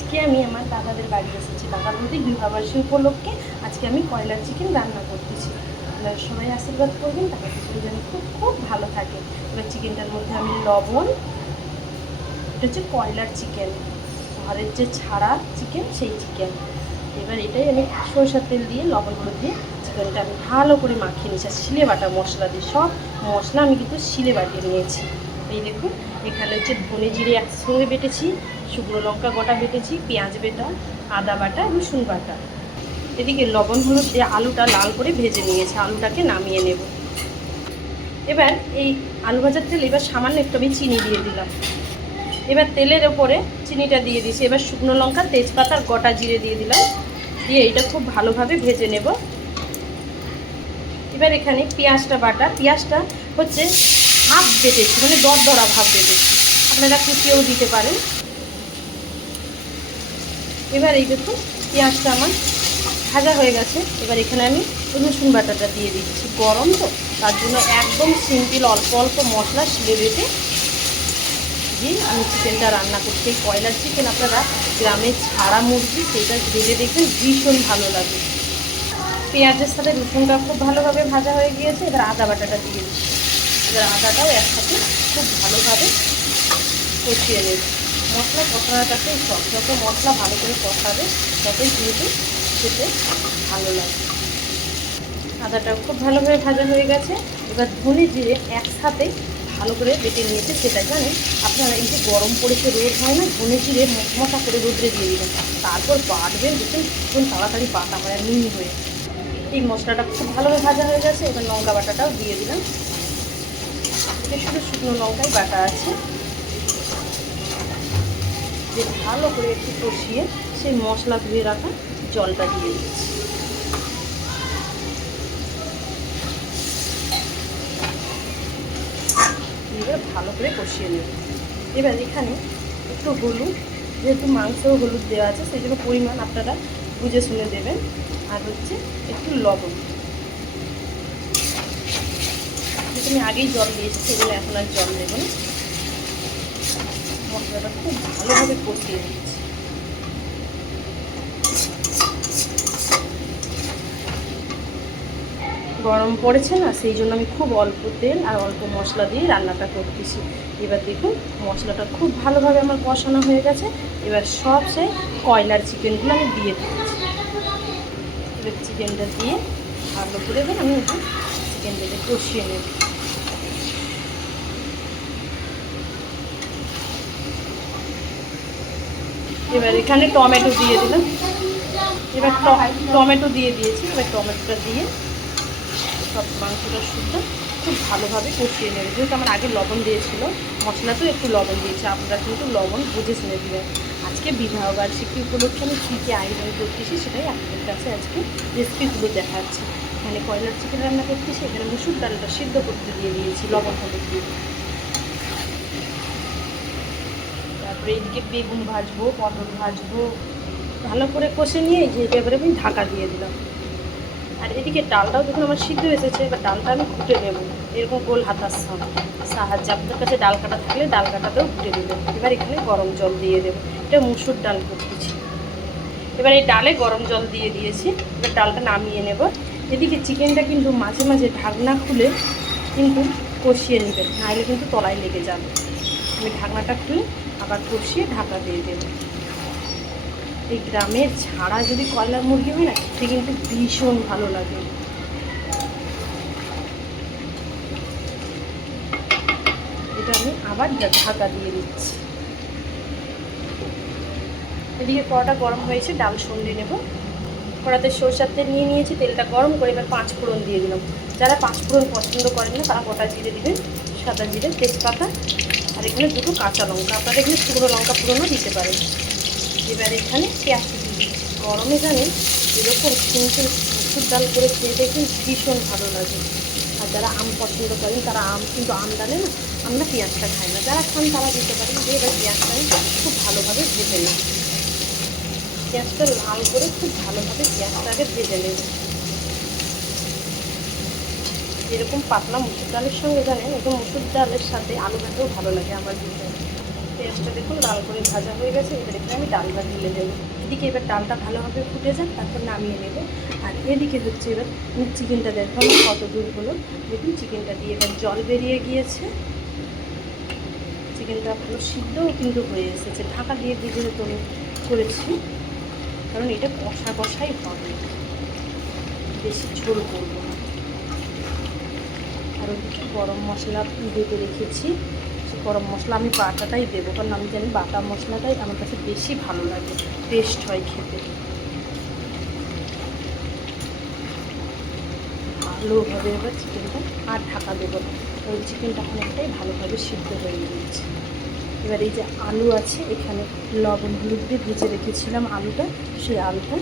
আজকে আমি আমার দাদাদের বাড়ি এসেছি। দাদা বৌদি বিবাহবার্ষিকী উপলক্ষে আজকে আমি কয়লার চিকেন রান্না করতেছি। আপনারা সবাই আশীর্বাদ করবেন, তাদের কিছু যেন খুব খুব ভালো থাকে। এবার চিকেনটার মধ্যে আমি লবণ, এটা হচ্ছে কয়লার চিকেন, ঘরের যে ছাড়া চিকেন সেই চিকেন। এবার এটাই আমি সরষের তেল দিয়ে লবণ হলুদ দিয়ে চিকেনটা আমি ভালো করে মাখিয়ে নিয়েছি। শিলে বাটা মশলা দিয়ে, সব মশলা আমি কিন্তু শিলে বাটিয়ে নিয়েছি। এই দেখুন, এখানে হচ্ছে ধনে জিরে একসঙ্গে বেটেছি, শুকনো লঙ্কা গোটা বেটেছি, পেঁয়াজ বেটা, আদা বাটা, রসুন বাটা। এদিকে লবণ হলুদ দিয়ে আলুটা লাল করে ভেজে নিয়েছি, আলুটাকে নামিয়ে নেব। এবার এই আলু ভাজার তেল এবার সামান্য একটু আমি চিনি দিয়ে দিলাম। এবার তেলের ওপরে চিনিটা দিয়ে দিয়েছি। এবার শুকনো লঙ্কা, তেজপাতা আর গোটা জিরে দিয়ে দিলাম, দিয়ে এটা খুব ভালোভাবে ভেজে নেব। এবার এখানে পেঁয়াজটা বাটা, পেঁয়াজটা হচ্ছে হাফ বেটেছি, মানে দরদরা ভাব বেটেছি, আপনারা কুচিয়েও দিতে পারেন। এবার এই দেখুন পেঁয়াজটা আমার ভাজা হয়ে গেছে। এবার এখানে আমি রসুন বাটাটা দিয়ে দিচ্ছি, গরম তো তার জন্য একদম সিম্পল অল্প অল্প মশলা শিলে বেটে দিয়ে আমি চিকেনটা রান্না করছি। এই কয়লার চিকেন আপনারা গ্রামে ছাড়া মুরগি সেটা ভেজে দেখবেন, ভীষণ ভালো লাগে। পেঁয়াজের সাথে রসুনটা খুব ভালোভাবে ভাজা হয়ে গিয়েছে। এবার আদা বাটাটা দিয়ে দিচ্ছি। এবার আদাটাও একসাথে খুব ভালোভাবে কষিয়ে নেব। মশলা কষানোটাকে সব যত মশলা ভালো করে কষাবে ততই কিন্তু খেতে ভালো লাগে। আদাটা খুব ভালোভাবে ভাজা হয়ে গেছে। এবার ধনে জিরে একসাথে ভালো করে বেটে নিয়েছে, সেটা জানেন আপনারা। এই যে গরম পড়েছে, রোদ হয় না, ধনে জিরে মশমশা করে রোদ্রে দিয়ে দিবেন, তারপর বাটবেন, দেখুন ভীষণ তাড়াতাড়ি বাটা হয় আর মিহি হয়ে। এই মশলাটা খুব ভালোভাবে ভাজা হয়ে গেছে। এবার লঙ্কা বাটাটাও দিয়ে দিলাম, শুধু শুকনো লঙ্কাই বাটা আছে। যে ভালো করে একটু কষিয়ে সেই মশলা ধুয়ে রাখা জলটা দিয়ে দিচ্ছি। এবার ভালো করে কষিয়ে নেব। এবার এখানে একটু হলুদ, যেহেতু মাংস হলুদ দেওয়া আছে সেই জন্য পরিমাণ আপনারা বুঝে শুনে দেবেন। আর হচ্ছে একটু লবণ, যেহেতু আমি আগেই জল দিয়েছি সেগুলো এখন আর জল দেবো না। মশলাটা খুব ভালোভাবে কষিয়ে দিচ্ছি। গরম পড়েছে না, সেই জন্য আমি খুব অল্প তেল আর অল্প মশলা দিয়ে রান্নাটা করতেছি। এবার দেখুন মশলাটা খুব ভালোভাবে আমার কষানো হয়ে গেছে। এবার সব সেই কয়লার চিকেনগুলো আমি দিয়ে দিচ্ছি। এবার চিকেনটা দিয়ে ভালো করে আমি একটু চিকেনটাকে কষিয়ে নেব। এবার এখানে টমেটো দিয়ে দিলাম। এবার টমেটো দিয়ে দিয়েছি। এবার টমেটোটা দিয়ে সব মাংসটার সুদ্ধ খুব ভালোভাবে কষিয়ে নেবে। যেহেতু আমার আগে লবণ দিয়েছিল, মশলাতেও একটু লবণ দিয়েছে, আপনারা কিন্তু লবণ বুঝে শুনে দেবেন। আজকে বিবাহবার্ষিকী উপলক্ষে আমি কী কী আয়োজন করতেছি সেটাই আপনাদের কাছে আজকে রেসিপিগুলো দেখাচ্ছি। এখানে কয়লার চিকেন রান্না করতেছি, এখানে মুসুর ডালটা সিদ্ধ করতে দিয়ে দিয়েছি লবণ হলুদ দিয়ে। তারপরে এদিকে বেগুন ভাজবো, পটল ভাজবো, ভালো করে কষে নিয়ে এই যে এবারে আমি ঢাকা দিয়ে দিলাম। আর এদিকে ডালটাও যখন আমার সিদ্ধ এসেছে, এবার ডালটা আমি ফুটে নেব এরকম গোল হাতার সাহায্যে। আপনাদের কাছে ডাল কাটা থাকলে ডাল কাটাতেও ফুটে দেবেন। এবার এখানে গরম জল দিয়ে দেবো, এটা মুসুর ডাল করতেছি। এবার এই ডালে গরম জল দিয়ে দিয়েছি, এবার ডালটা নামিয়ে নেব। এদিকে চিকেনটা কিন্তু মাঝে মাঝে ঢাকনা খুলে কিন্তু কষিয়ে নেবেন, নাহলে কিন্তু তলায় লেগে যাবে। আমি ঢাকনাটা খুলে আবার কষিয়ে ঢাকা দিয়ে দেবো। এই গ্রামের ছাড়া যদি কয়লার মুরগি হয় না, খেতে কিন্তু ভীষণ ভালো লাগে। এটা আমি আবার ঢাকা দিয়ে দিচ্ছি। এদিকে কড়াটা গরম হয়েছে, ডাল সন্ধ্যে নেব। কড়াতে সরষের তেল নিয়ে নিয়েছি, তেলটা গরম করে এবার 5 ফোড়ন দিয়ে দিলাম। যারা 5 ফোড়ন পছন্দ করেন না তারা গোটা জিরে দিবেন, সাদা জিরে, তেজপাতা আর এখানে দুটো কাঁচা লঙ্কা। আপনারা এখানে শুকনো লঙ্কা ফোড়নও দিতে পারেন। এবার এখানে পেঁয়াজ দিয়ে দিচ্ছি। গরমে জানেন এরকম সিম্পল মুসুর ডাল করে খেয়ে দেখবেন ভীষণ ভালো লাগে। আর যারা আম পছন্দ করেন তারা আম, কিন্তু আম ডালে না আমরা পেঁয়াজটা খাই না, যারা খান তারা দিতে পারেন। যে এবার পেঁয়াজটা আমি খুব ভালোভাবে ভেজে নেব। পেঁয়াজটা লাল করে খুব ভালোভাবে পেঁয়াজটাকে ভেজে নেব। এরকম পাতলা মুসুর ডালের সঙ্গে জানেন এরকম মুসুর ডালের সাথে আলু ভাতেও ভালো লাগে আমার ভিতরে। পেঁয়াজটা দেখুন লাল করে ভাজা হয়ে গেছে। এবার এখানে আমি ডালটা ঢেলে দেবো। এদিকে এবার ডালটা ভালোভাবে ফুটে যাক, তারপর নামিয়ে নেব। আর এদিকে হচ্ছে এবার চিকেনটা দেখুন কত দূর হলো। দেখুন চিকেনটা দিয়ে এবার জল বেরিয়ে গিয়েছে। চিকেনটা ভালো সিদ্ধও কিন্তু হয়ে এসেছে। ঢাকা দিয়ে ভিজে করেছি, কারণ এটা কষা কষাই হবে, বেশি ঝোল করবো না। আর ওদিকে গরম মশলা বেটে রেখেছি। গরম মশলা আমি বাটাটাই দেবো, কারণ আমি জানি বাটা মশলাটাই আমার কাছে বেশি ভালো লাগে, টেস্ট হয় খেতে। ভালোভাবে এবার চিকেনটা আর ঢাকা দেবো না, কারণ চিকেনটা অনেকটাই ভালোভাবে সিদ্ধ হয়ে গিয়েছে। এবার এই যে আলু আছে, এখানে লবণ হলুদ দিয়ে ভেজে রেখেছিলাম আলুটা, সেই আলুটা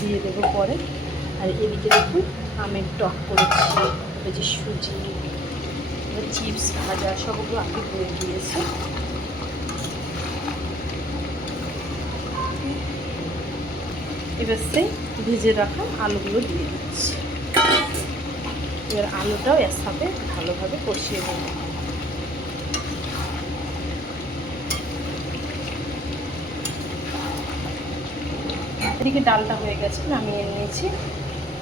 দিয়ে দেবো পরে। আর এদিকে দেখুন আমের টক করেছি, এই যে সুজি, এবার চিপস ভাজা সবগুলো আগে হয়ে গিয়েছে। এবার সেই ভেজে রাখা আলুগুলো দিয়ে দিচ্ছি। এবার আলুটাও এর সাথে ভালোভাবে কষিয়ে দেবো। এদিকে ডালটা হয়ে গেছে, নামিয়ে নিয়েছি।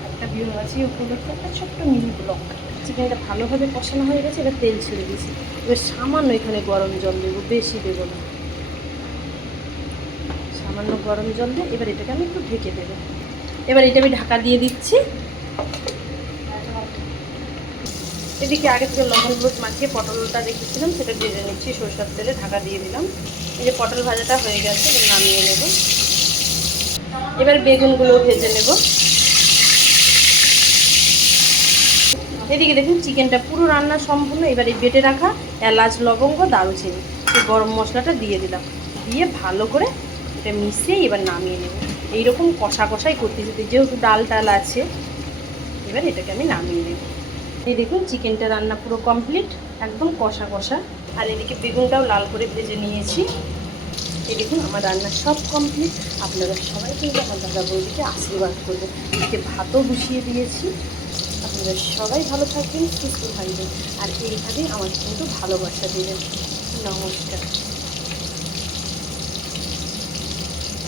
একটা ভিউ আছে উপলক্ষে একটা ছোট্ট মিনি ব্লক। চিকেনটা ভালোভাবে কষানো হয়ে গেছে, এবার তেল ছেড়ে দিয়েছি। এবার সামান্য এখানে গরম জল দেবো, বেশি দেবো না, সামান্য গরম জল দিয়ে এবার এটাকে আমি একটু ঢেকে দেবো। এবার এটা আমি ঢাকা দিয়ে দিচ্ছি। এদিকে আগে থেকে লবণ হলুদ মাখিয়ে পটলটা রেখেছিলাম, সেটা ভেজে নিচ্ছি সরষের তেলে, ঢাকা দিয়ে দিলাম। এই যে পটল ভাজাটা হয়ে গেছে, এবার নামিয়ে নেব। এবার বেগুনগুলো ভেজে নেব। এদিকে দেখুন চিকেনটা পুরো রান্না সম্পূর্ণ। এবার এই বেটে রাখা এলাচ লবঙ্গ দারুচিনি এই গরম মশলাটা দিয়ে দিলাম, দিয়ে ভালো করে এটা মিশিয়ে এবার নামিয়ে নেব। এইরকম কষা কষাই করতে যেতে, যেহেতু ডাল টাল আছে। এবার এটাকে আমি নামিয়ে নেব। এই দেখুন চিকেনটা রান্না পুরো কমপ্লিট, একদম কষা কষা। আর এদিকে বেগুনটাও লাল করে ভেজে নিয়েছি। এই দেখুন আমার রান্না সব কমপ্লিট। আপনারা সবাই কিন্তু আমার দাদা বৌদিকে আশীর্বাদ করবেন। এদিকে ভাতও বসিয়ে দিয়েছি। আপনারা সবাই ভালো থাকবেন, সুস্থ থাকবেন, আর এইভাবেই আমার কিন্তু ভালোবাসা দেবেন। নমস্কার।